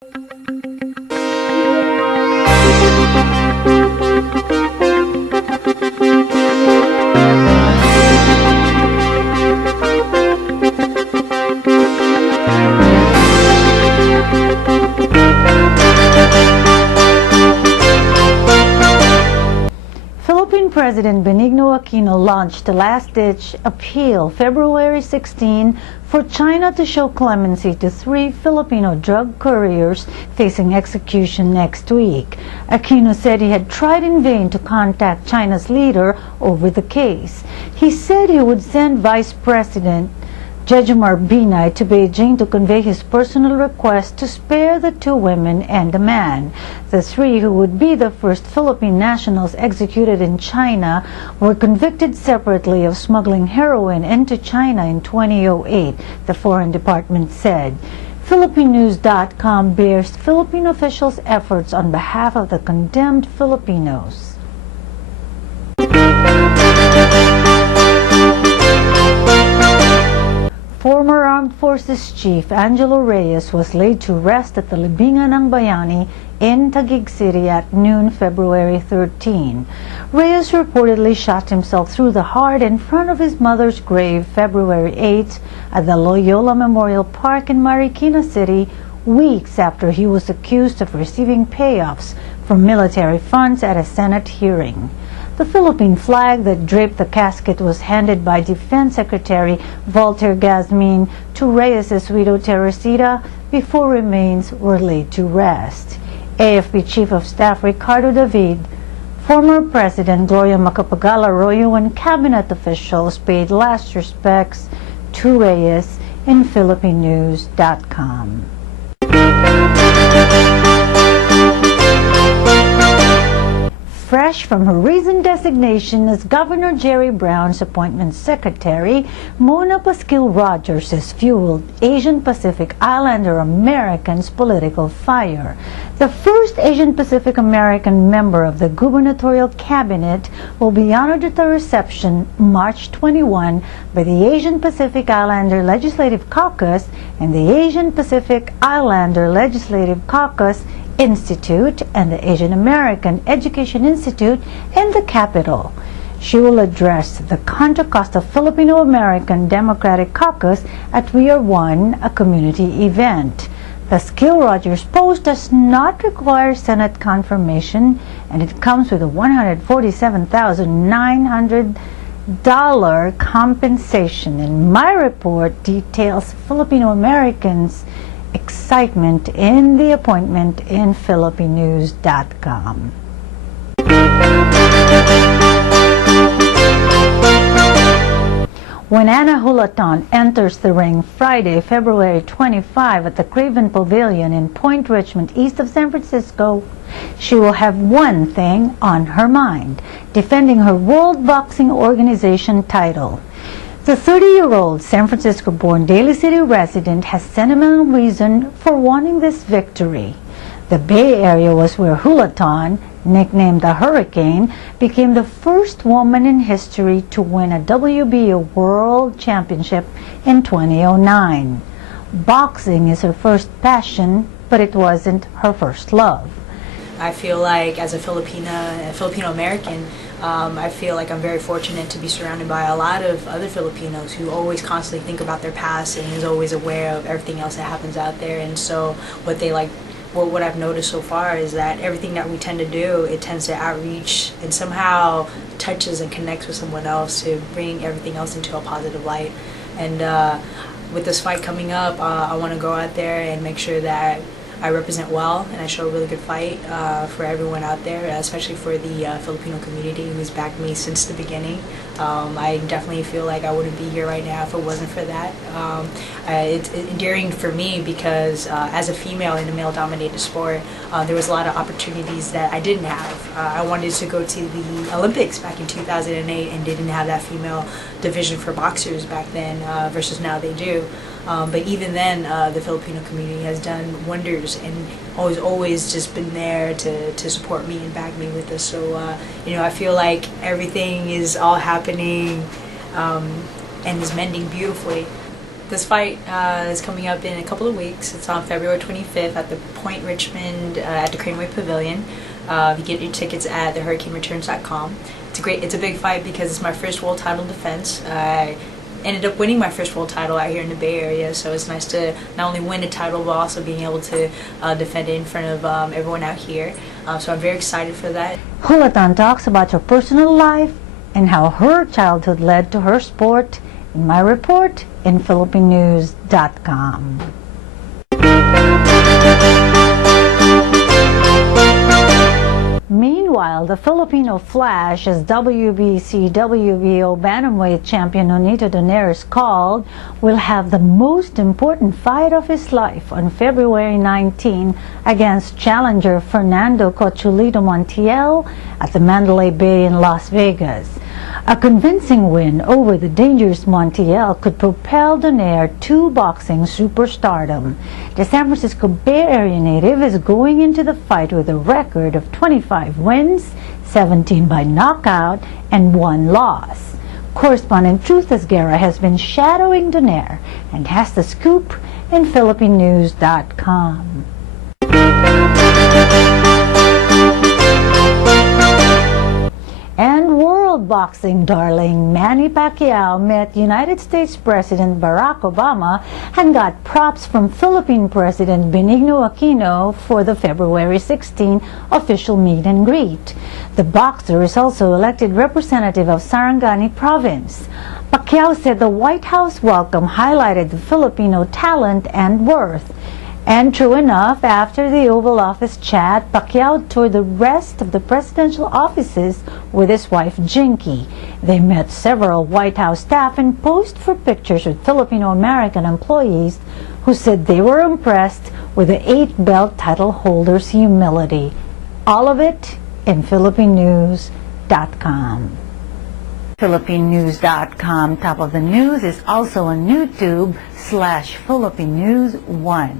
Philippine President Benigno Aquino launched a last-ditch appeal February 16 for China to show clemency to 3 Filipino drug couriers facing execution next week. Aquino said he had tried in vain to contact China's leader over the case. He said he would send Vice President Jejomar Binay to Beijing to convey his personal request to spare the 2 women and the man. The 3, who would be the first Philippine nationals executed in China, were convicted separately of smuggling heroin into China in 2008, the Foreign Department said. PhilippineNews.com bears Philippine officials' efforts on behalf of the condemned Filipinos. Former Armed Forces Chief Angelo Reyes was laid to rest at the Libingan ng Bayani in Taguig City at noon February 13. Reyes reportedly shot himself through the heart in front of his mother's grave February 8 at the Loyola Memorial Park in Marikina City, weeks after he was accused of receiving payoffs from military funds at a Senate hearing. The Philippine flag that draped the casket was handed by Defense Secretary Walter Gazmin to Reyes' widow Teresita before remains were laid to rest. AFP Chief of Staff Ricardo David, former President Gloria Macapagal Arroyo, and cabinet officials paid last respects to Reyes in PhilippineNews.com. Fresh from her recent designation as Governor Jerry Brown's appointment secretary, Mona Pasquil-Rogers has fueled Asian Pacific Islander Americans' political fire. The first Asian Pacific American member of the gubernatorial cabinet will be honored at a reception March 21 by the Asian Pacific Islander Legislative Caucus and the Asian Pacific Islander Legislative Caucus Institute and the Asian American Education Institute in the capital. She will address the Contra Costa Filipino American Democratic Caucus at We Are One, a community event. Pasquil-Rogers' post does not require Senate confirmation, and it comes with a $147,900 compensation. And my report details Filipino Americans' excitement in the appointment in PhilippineNews.com. When Anna Huleton enters the ring Friday, February 25 at the Craven Pavilion in Point Richmond, east of San Francisco, she will have one thing on her mind: defending her World Boxing Organization title. The 30-year-old San Francisco-born Daly City resident has sentimental reason for wanting this victory. The Bay Area was where Huleton, nicknamed the Hurricane, became the first woman in history to win a WBO World Championship in 2009. Boxing is her first passion, but it wasn't her first love. I feel like as a Filipino American, I feel like I'm very fortunate to be surrounded by a lot of other Filipinos who always constantly think about their past and is always aware of everything else that happens out there. And so what I've noticed so far is that everything that we tend to do, it tends to outreach and somehow touches and connects with someone else to bring everything else into a positive light. And with this fight coming up, I want to go out there and make sure that I represent well and I show a really good fight for everyone out there, especially for the Filipino community who's backed me since the beginning. I definitely feel like I wouldn't be here right now if it wasn't for that. It's endearing for me because as a female in a male-dominated sport, there was a lot of opportunities that I didn't have. I wanted to go to the Olympics back in 2008 and didn't have that female division for boxers back then versus now they do. But even then, the Filipino community has done wonders and always just been there to support me and back me with this. So, I feel like everything is all happening and is mending beautifully. This fight is coming up in a couple of weeks. It's on February 25th at the Point Richmond at the Craneway Pavilion. You get your tickets at thehurricanereturns.com. It's a big fight because it's my first world title defense. I ended up winning my first world title out here in the Bay Area, so it's nice to not only win a title but also being able to defend it in front of everyone out here. So I'm very excited for that. Huleton talks about her personal life and how her childhood led to her sport in my report in philippinenews.com. Meanwhile, the Filipino Flash, as WBC/WBO bantamweight champion Nonito Donaire is called, will have the most important fight of his life on February 19 against challenger Fernando Cochulito Montiel at the Mandalay Bay in Las Vegas. A convincing win over the dangerous Montiel could propel Donaire to boxing superstardom. The San Francisco Bay Area native is going into the fight with a record of 25 wins, 17 by knockout, and 1 loss. Correspondent Truth Esguerra has been shadowing Donaire and has the scoop in philippinenews.com. And world boxing darling Manny Pacquiao met United States President Barack Obama and got props from Philippine President Benigno Aquino for the February 16 official meet and greet. The boxer is also elected representative of Sarangani Province. Pacquiao said the White House welcome highlighted the Filipino talent and worth. And true enough, after the Oval Office chat, Pacquiao toured the rest of the presidential offices with his wife Jinky. They met several White House staff and posed for pictures with Filipino-American employees who said they were impressed with the 8-belt title holder's humility. All of it in philippinenews.com. philippinenews.com. Top of the News is also on YouTube /PhilippineNews1.